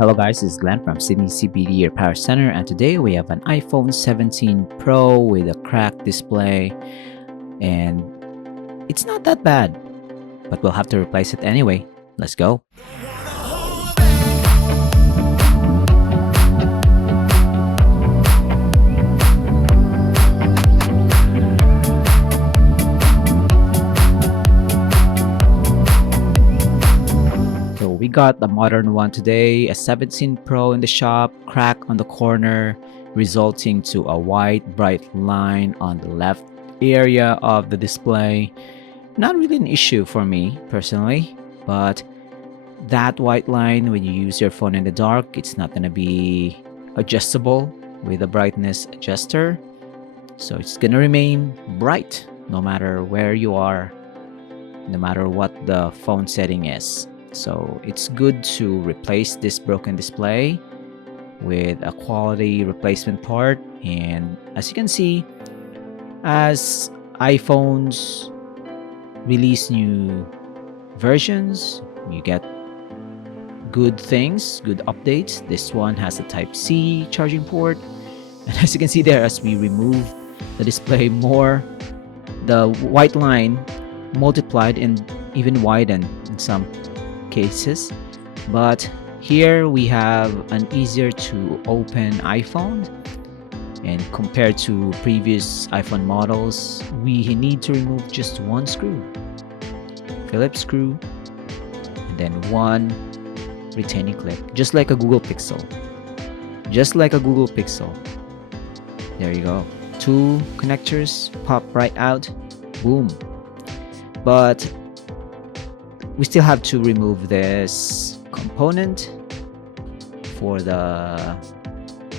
Hello guys, this is Glenn from Sydney CBD Repair Center, and today we have an iPhone 17 Pro with a cracked display, and it's not that bad, but we'll have to replace it anyway. Let's go. We got the modern one today, a 17 Pro in the shop, crack on the corner, resulting to a white bright line on the left area of the display. Not really an issue for me personally, but that white line, when you use your phone in the dark, it's not going to be adjustable with a brightness adjuster. So it's going to remain bright no matter where you are, no matter what the phone setting is. So it's good to replace this broken display with a quality replacement part. And as you can see, as iPhones release new versions, you get good things, good updates. This one has a Type-C charging port. And as you can see there, as we remove the display more, the white line multiplied and even widened in some cases. But here we have an easier to open iPhone, and compared to previous iPhone models, we need to remove just one screw, Phillips screw, and then one retaining clip, just like a Google Pixel. There you go. Two connectors pop right out, boom. But we still have to remove this component for the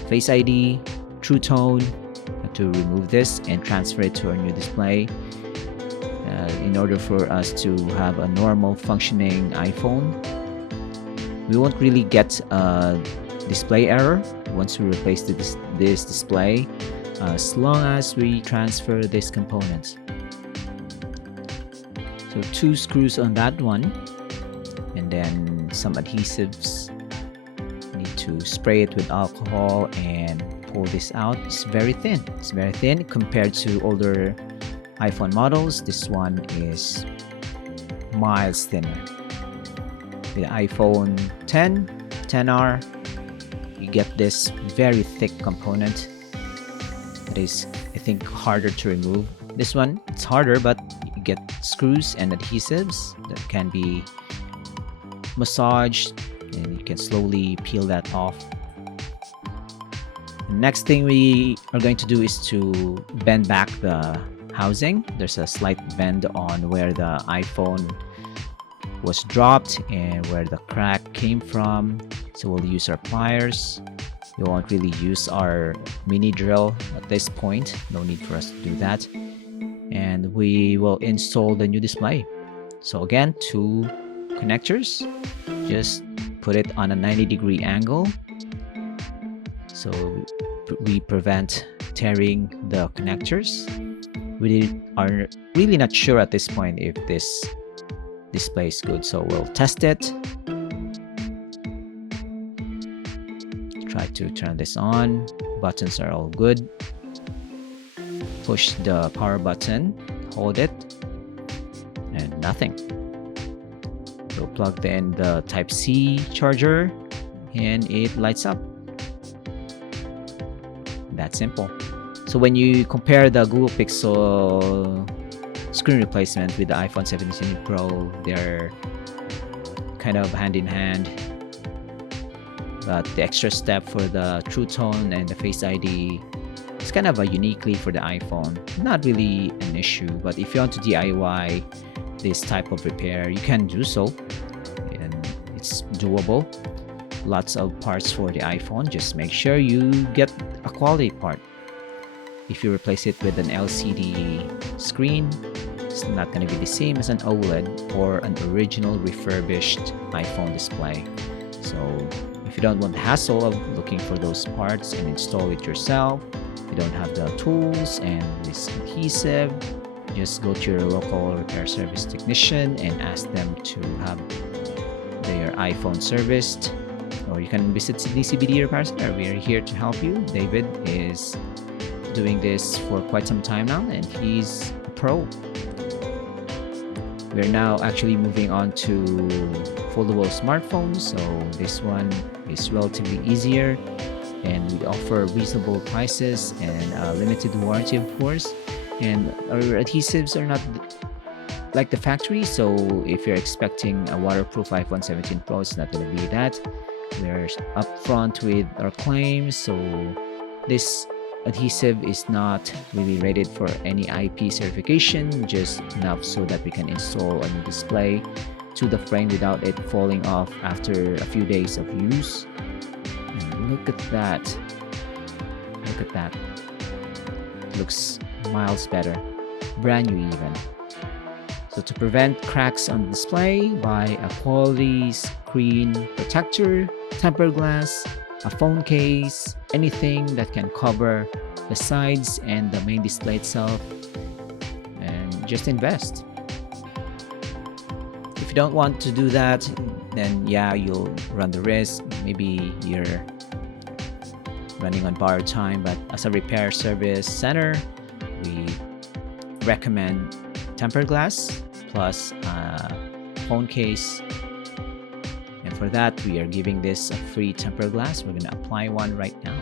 Face ID, True Tone. Have to remove this and transfer it to our new display in order for us to have a normal functioning iPhone. We won't really get a display error once we replace this display, as long as we transfer this component. So two screws on that one, and then some adhesives. Need to spray it with alcohol and pull this out. It's very thin. Compared to older iPhone models. This one is miles thinner. The iPhone 10, 10R, you get this very thick component. It is, I think, harder to remove. This one, it's harder, but you get screws and adhesives that can be massaged, and you can slowly peel that off. The next thing we are going to do is to bend back the housing. There's a slight bend on where the iPhone was dropped and where the crack came from. So we'll use our pliers. We won't really use our mini drill at this point. No need for us to do that. And we will install the new display. So again, two connectors, just put it on a 90-degree angle so we prevent tearing the connectors. We are really not sure at this point if this display is good, so we'll test it. Try to turn this on. Buttons are all good. Push the power button, hold it, and nothing. So plug in the Type-C charger and it lights up. That simple. So when you compare the Google Pixel screen replacement with the iPhone 17 Pro, they're kind of hand in hand. But the extra step for the True Tone and the Face ID, it's kind of a uniquely for the iPhone. Not really an issue, but if you want to DIY this type of repair, you can do so, and it's doable. Lots of parts for the iPhone. Just make sure you get a quality part. If you replace it with an LCD screen, it's not going to be the same as an OLED or an original refurbished iPhone display. So if you don't want the hassle of looking for those parts and install it yourself, you don't have the tools and this adhesive, just go to your local repair service technician and ask them to have their iPhone serviced So you can visit the CBD Repair Center. We are here to help you. David is doing this for quite some time now, and he's a pro. We're now actually moving on to foldable smartphones. So this one is relatively easier, and we offer reasonable prices and a limited warranty, of course. And our adhesives are not like the factory, so if you're expecting a waterproof iPhone 17 Pro, it's not going to be that. We're upfront with our claims, so this adhesive is not really rated for any IP certification, just enough so that we can install a new display to the frame without it falling off after a few days of use. And look at that. Look at that. It looks miles better. Brand new even. So to prevent cracks on the display, buy a quality screen protector, tempered glass, a phone case, anything that can cover the sides and the main display itself, and just invest. If you don't want to do that, then yeah, you'll run the risk. Maybe you're running on borrowed time, but as a repair service center, we recommend tempered glass plus a phone case. And for that, we are giving this a free tempered glass. We're going to apply one right now.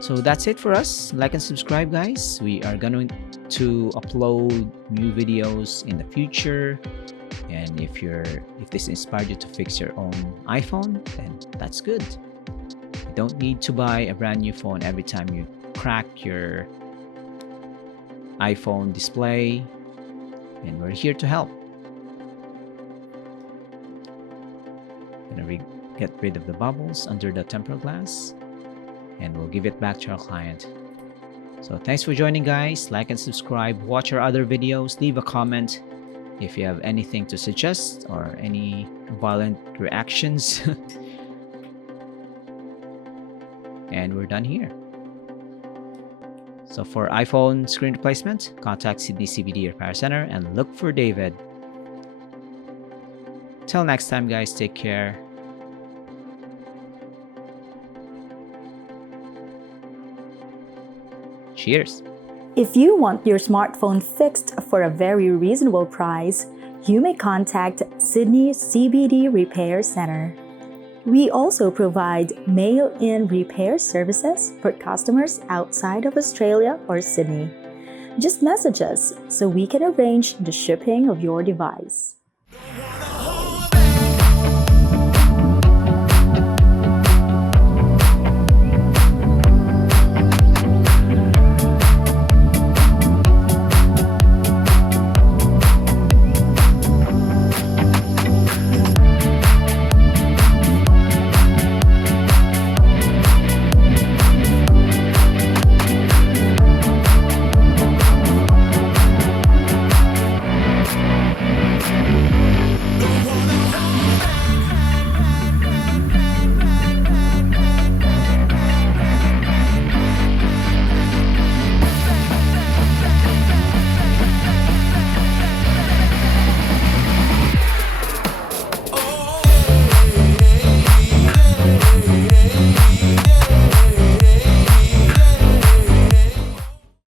So that's it for us. Like and subscribe, guys. We are going to upload new videos in the future. And if this inspired you to fix your own iPhone, then that's good. You don't need to buy a brand new phone every time you crack your iPhone display, and we're here to help. Gonna get rid of the bubbles under the tempered glass, and we'll give it back to our client. So thanks for joining, guys. Like and subscribe. Watch our other videos. Leave a comment if you have anything to suggest or any violent reactions. And we're done here. So for iPhone screen replacement, contact the CBD Repair Center and look for David. Till next time, guys, take care. Cheers. If you want your smartphone fixed for a very reasonable price, you may contact Sydney CBD Repair Center. We also provide mail-in repair services for customers outside of Australia or Sydney. Just message us so we can arrange the shipping of your device.